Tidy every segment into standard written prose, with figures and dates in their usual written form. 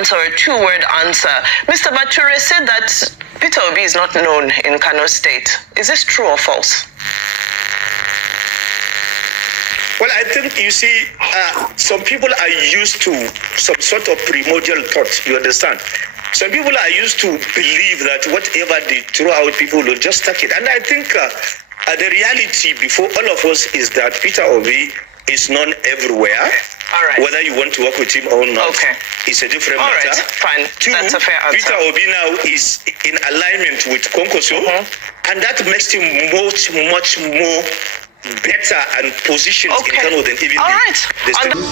answer, or a two-word answer. Mr. Bature said that Peter Obi is not known in Kano State. Is this true or false? Well, I think, you see, some people are used to some sort of primordial thought, you understand? Some people are used to believe that whatever they throw out, people will just take it. And I think the reality before all of us is that Peter Obi is known everywhere. All right. Whether you want to work with him or not, okay, it's a different all matter. Right, fine. Two, that's a fair answer. Peter Obi now is in alignment with Kwankwaso, and that makes him much more better and positioned in Kano than even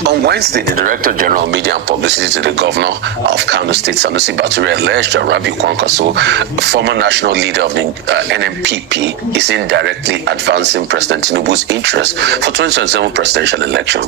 On Wednesday, the Director General of Media and Publicity to the Governor of Kano State, Sanusi Bature, alleged that Rabiu Kwankwaso, former national leader of the NNPP, is indirectly advancing President Tinubu's interest for 2027 presidential election.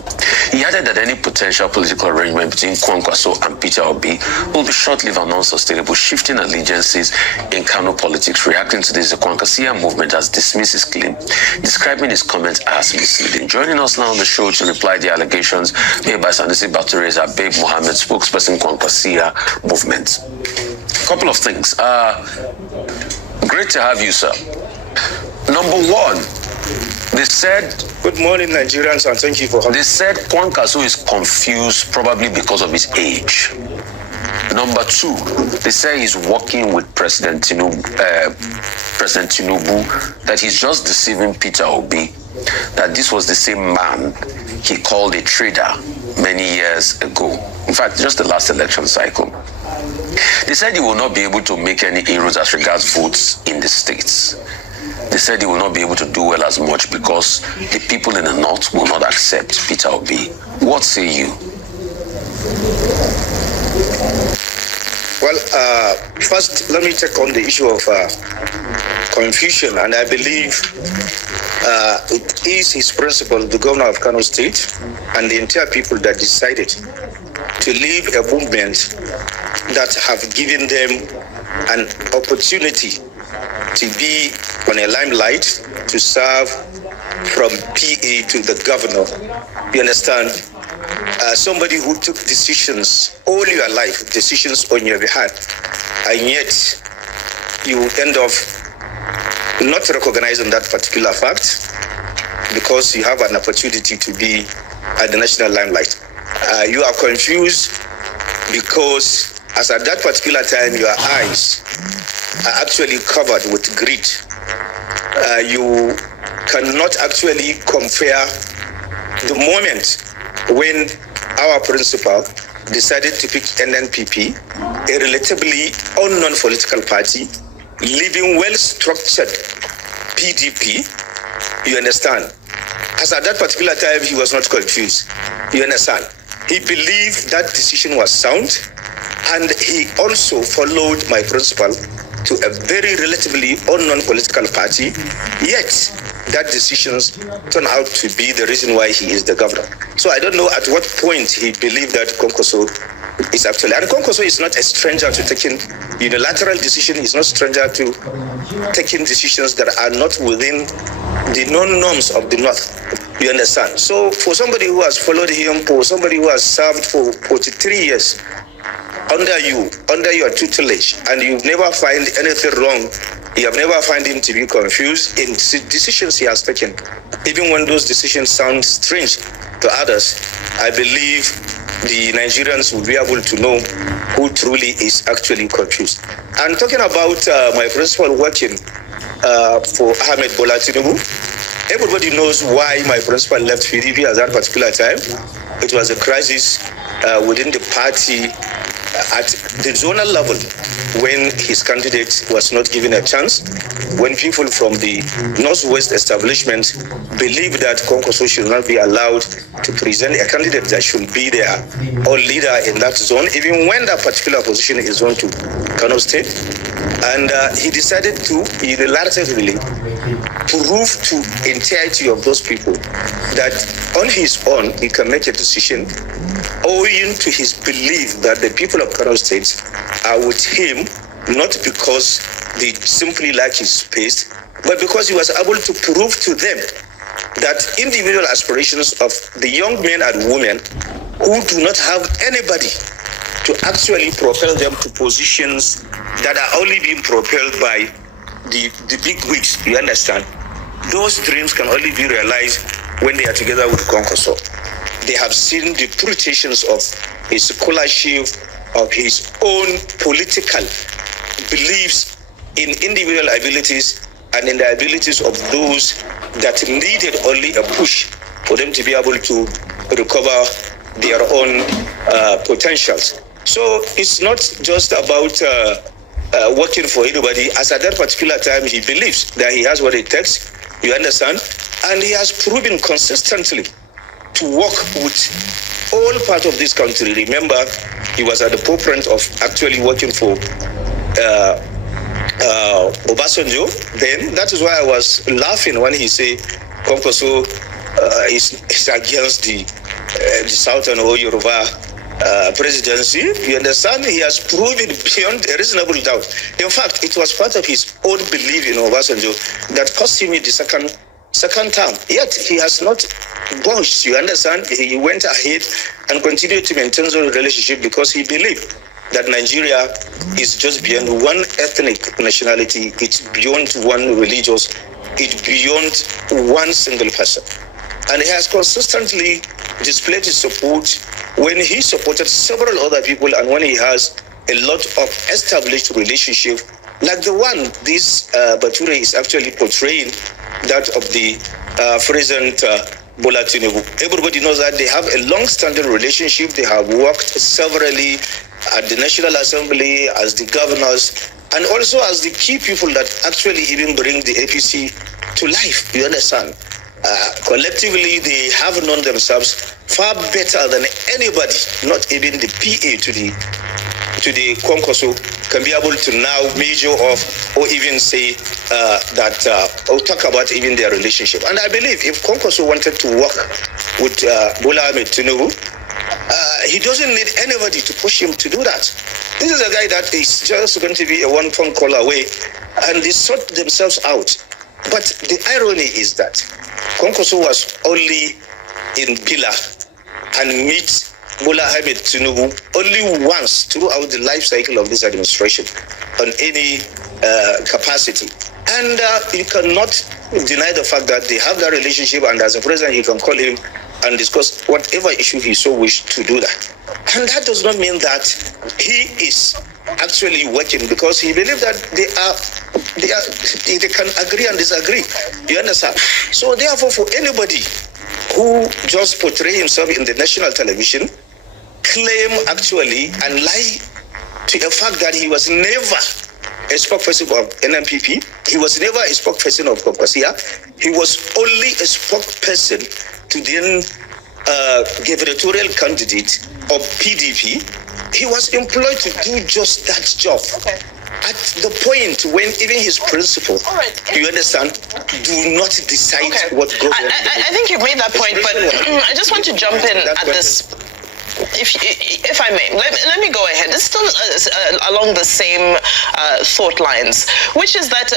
He added that any potential political arrangement between Kwankwaso and Peter Obi will be short-lived and unsustainable, shifting allegiances in Kano politics. Reacting to this, the Kwankwasia movement has dismissed his claim, describing his comments as misleading. Joining us now on the show to reply to the allegations made by Sanusi Bature is Abib Mohammed, spokesperson Kwankwasia movement. Couple of things. Great to have you, sir. Number one, they said... Good morning, Nigerians, and thank you for having me. They said Kwankwaso is confused probably because of his age. Number two, they say he's working with President Tinubu, that he's just deceiving Peter Obi, that this was the same man he called a traitor many years ago. In fact, just the last election cycle. They said he will not be able to make any inroads as regards votes in the states. They said he will not be able to do well as much because the people in the north will not accept Peter Obi. What say you? Well, first, let me take on the issue of confusion, and I believe it is his principle, the governor of Kano State, and the entire people that decided to leave a movement that have given them an opportunity to be on a limelight, to serve from PA to the governor. You understand? Somebody who took decisions all your life, decisions on your behalf, and yet you end up not recognizing that particular fact because you have an opportunity to be at the national limelight. You are confused because as at that particular time your eyes are actually covered with greed. You cannot actually compare the moment when our principal decided to pick NNPP, a relatively unknown political party, leaving well-structured PDP, you understand? As at that particular time, he was not confused, you understand? He believed that decision was sound, and he also followed my principal to a very relatively unknown political party, yet that decisions turned out to be the reason why he is the governor. So I don't know at what point he believed that Kwankwaso is actually, and Kwankwaso is not a stranger to taking unilateral decision, is not a stranger to taking decisions that are not within the known norms of the North. You understand? So for somebody who has followed him, for somebody who has served for 43 years under your tutelage, and you never find anything wrong, you have never found him to be confused in decisions he has taken. Even when those decisions sound strange to others, I believe the Nigerians will be able to know who truly is actually confused. And talking about my principal working for Ahmed Bola Tinubu, everybody knows why my principal left PDP at that particular time. It was a crisis within the party at the zonal level when his candidate was not given a chance, when people from the Northwest establishment believed that Kwankwaso should not be allowed to present a candidate that should be there or leader in that zone, even when that particular position is zoned to Kano State. And he decided to unilaterally prove to the entirety of those people that on his own he can make a decision owing to his belief that the people of Kano State are with him, not because they simply like his space, but because he was able to prove to them that individual aspirations of the young men and women who do not have anybody to to actually propel them to positions that are only being propelled by the big wigs, you understand? Those dreams can only be realized when they are together with Kwankwaso. They have seen the frustrations of his scholarship, of his own political beliefs in individual abilities and in the abilities of those that needed only a push for them to be able to recover their own potentials. So it's not just about working for anybody. As at that particular time, he believes that he has what it takes, you understand? And he has proven consistently to work with all parts of this country. Remember, he was at the forefront of actually working for Obasanjo. Then that is why I was laughing when he said Kwankwaso is against the Southern or Yoruba presidency. You understand? He has proven beyond a reasonable doubt. In fact, it was part of his own belief in Obasanjo that cost him the second term. Yet he has not budged. You understand? He went ahead and continued to maintain the relationship because he believed that Nigeria is just beyond one ethnic nationality. It's beyond one religious. It's beyond one single person. And he has consistently displayed his support when he supported several other people and when he has a lot of established relationship, like the one this Bature is actually portraying, that of the present Bola Tinubu. Everybody knows that they have a long-standing relationship. They have worked severally at the National Assembly as the governors and also as the key people that actually even bring the APC to life. You understand? Collectively, they have known themselves far better than anybody, not even the PA to the Kwankwaso can be able to now measure off or even say or talk about even their relationship. And I believe if Kwankwaso wanted to work with Bola Ahmed Tinubu, he doesn't need anybody to push him to do that. This is a guy that is just going to be a one phone call away, and they sort themselves out. But the irony is that Kwankwaso was only in Bila and meet Bola Ahmed Tinubu only once throughout the life cycle of this administration on any capacity. And you cannot deny the fact that they have that relationship, and as a president, you can call him and discuss whatever issue he so wished to do that. And that does not mean that he is actually working, because he believes that they can agree and disagree. You understand? So therefore, for anybody who just portray himself in the national television, claim actually and lie to the fact that he was never a spokesperson of NNPP, he was never a spokesperson of Kwankwasia, he was only a spokesperson to the gubernatorial candidate of PDP. He was employed to do just that job. Okay. At the point when even his principal, you understand, do not decide what goes on. I think you've made that point, but I just want to jump in at this. If I may, let me go ahead. It's still along the same thought lines, which is that,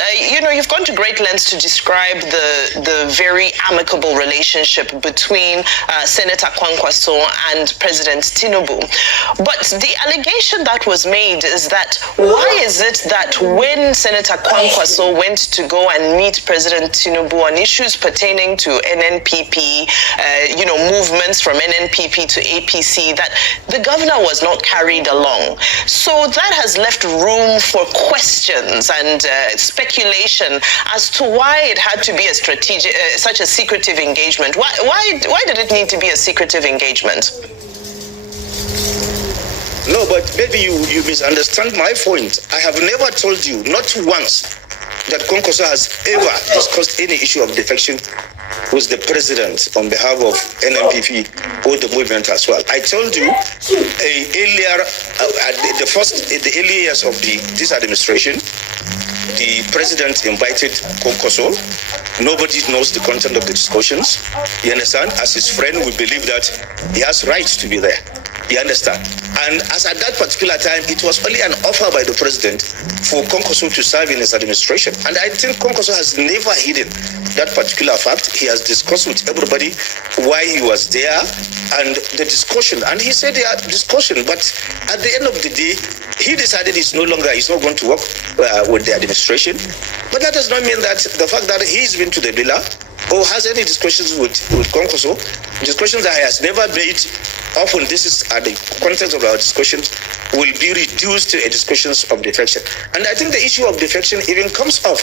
you've gone to great lengths to describe the very amicable relationship between Senator Kwankwaso and President Tinubu. But the allegation that was made is that why is it that when Senator Kwankwaso went to go and meet President Tinubu on issues pertaining to NNPP, movements from NNPP to APC, that the governor was not carried along. So that has left room for questions and speculation as to why it had to be a strategic, such a secretive engagement. Why did it need to be a secretive engagement? No, but maybe you misunderstand my point. I have never told you, not once, that Kwankwaso has ever discussed any issue of defection with the president on behalf of NNPP or the movement as well. I told you earlier, in the early years of this administration, the president invited Kwankwaso. Nobody knows the content of the discussions. You understand? As his friend, we believe that he has rights to be there. You understand? And as at that particular time, it was only an offer by the president for Kwankwaso to serve in his administration. And I think Kwankwaso has never hidden that particular fact. He has discussed with everybody why he was there and the discussion. And he said they had discussion, but at the end of the day, he decided he's not going to work with the administration. But that does not mean that the fact that he's been to the villa or has any discussions with Kwankwaso, discussions that he has never made, often this is at the context of our discussions, will be reduced to a discussions of defection. And I think the issue of defection even comes up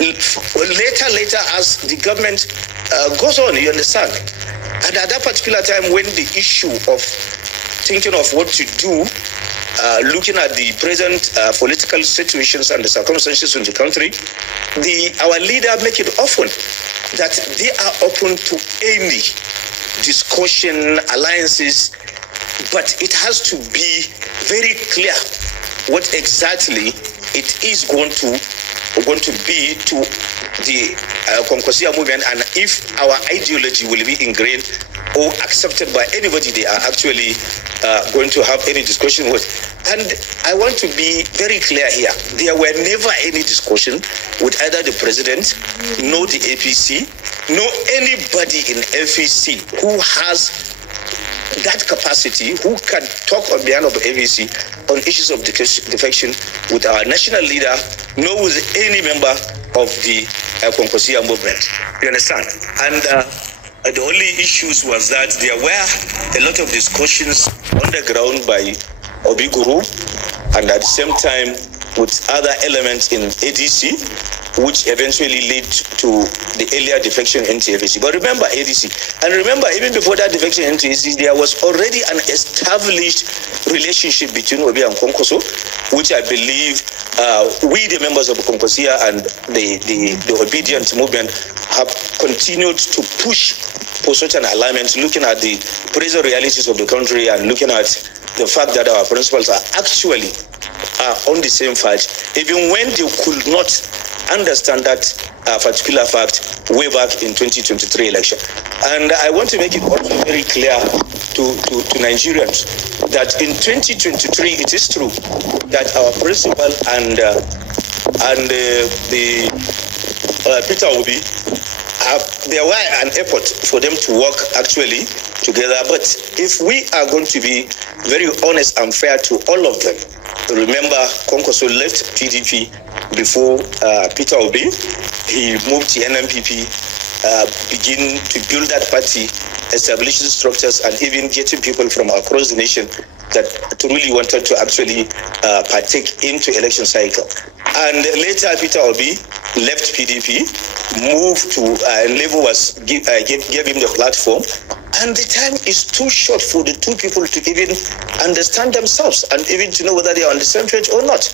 later as the government goes on, you understand. And at that particular time when the issue of thinking of what to do, looking at the present political situations and the circumstances in the country, our leader make it often that they are open to any discussion, alliances, but it has to be very clear what exactly it is going to be to the Kwankwasia movement, and if our ideology will be ingrained or accepted by anybody they are actually going to have any discussion with. And I want to be very clear here. There were never any discussion with either the president, nor the APC, nor anybody in FEC who has that capacity, who can talk on behalf of the APC on issues of defection with our national leader, nor with any member of the Kwankwasia movement. You understand? And the only issues was that there were a lot of discussions on the ground by Obi Guru, and at the same time with other elements in ADC, which eventually led to the earlier defection into FEC. But remember ADC, and remember even before that defection into ADC, there was already an established relationship between Obi and Kwankwaso, which I believe we, the members of Kwankwasia and the obedient movement, have continued to push for such an alignment, looking at the present realities of the country and looking at the fact that our principals are actually on the same fight, even when they could not understand that particular fact way back in 2023 election. And I want to make it also very clear to Nigerians that in 2023 it is true that our principal and Peter Obi, there were an effort for them to work actually together. But if we are going to be very honest and fair to all of them, remember Kwankwaso left PDP before Peter Obi. He moved to NMPP, begin to build that party, establishing structures and even getting people from across the nation that truly wanted to actually partake into election cycle. And later Peter Obi left PDP, moved to Labour, gave him the platform. And the time is too short for the two people to even understand themselves and even to know whether they are on the same page or not.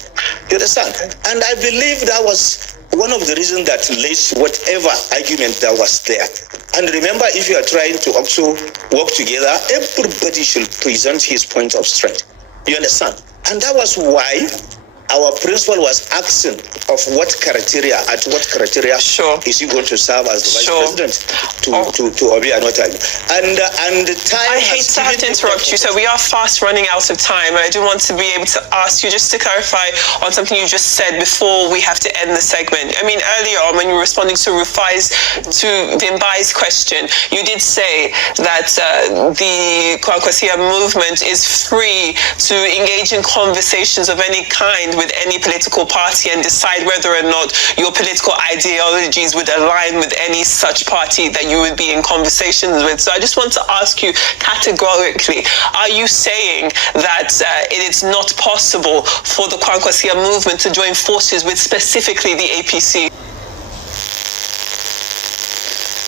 You understand? And I believe that was one of the reasons that led to whatever argument that was there. And remember, if you are trying to also work together, everybody should present his point of strength. You understand? And that was why our principal was asking of what criteria is he going to serve as the vice president to Obi and what have you. And the time I hate to have to interrupt you, so we are fast running out of time. I do want to be able to ask you just to clarify on something you just said before we have to end the segment. I mean, earlier on when you were responding to Vimbai's question, you did say that the Kwankwasia movement is free to engage in conversations of any kind with any political party and decide whether or not your political ideologies would align with any such party that you would be in conversations with. So I just want to ask you categorically, are you saying that it is not possible for the Kwankwasia movement to join forces with specifically the APC?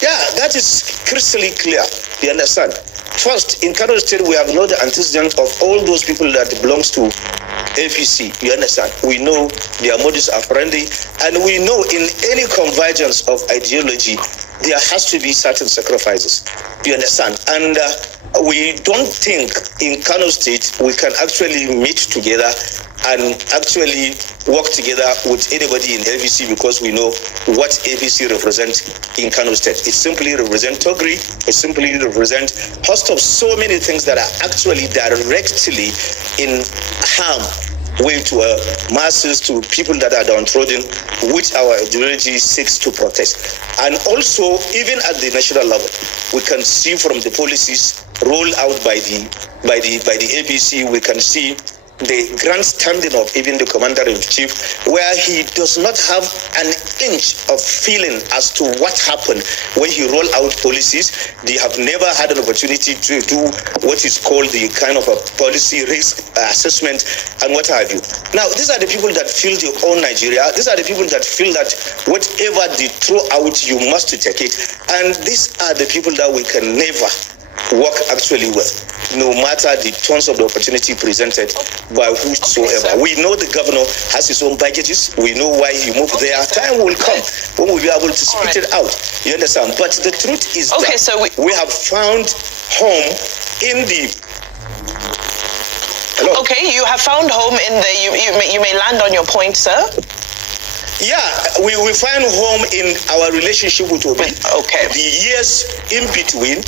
Yeah, that is crystal clear. You understand? First, in Kano State, we have known the antecedent of all those people that belongs to APC. You understand? We know their modus operandi, and we know in any convergence of ideology, there has to be certain sacrifices. You understand? And we don't think in Kano State we can actually meet together and actually work together with anybody in APC, because we know what APC represents in Kano State. It simply represents Togri, it simply represents a host of so many things that are actually directly in harm way to masses, to people that are downtrodden, which our ideology seeks to protest. And also, even at the national level, we can see from the policies rolled out by the APC, we can see the grandstanding of even the commander-in-chief, where he does not have an inch of feeling as to what happened when he rolled out policies. They have never had an opportunity to do what is called the kind of a policy risk assessment and what have you. Now, these are the people that feel they own Nigeria. These are the people that feel that whatever they throw out, you must take it. And these are the people that we can never work actually with, no matter the tons of the opportunity presented by whosoever. Okay, we know the governor has his own baggages. We know why he moved there. Time will come when we'll be able to spit it out. You understand? But the truth is that so we have found home in the... Hello? Okay, you have found home in the... You may land on your point, sir. Yeah, we find home in our relationship with Obi. Okay. The years in between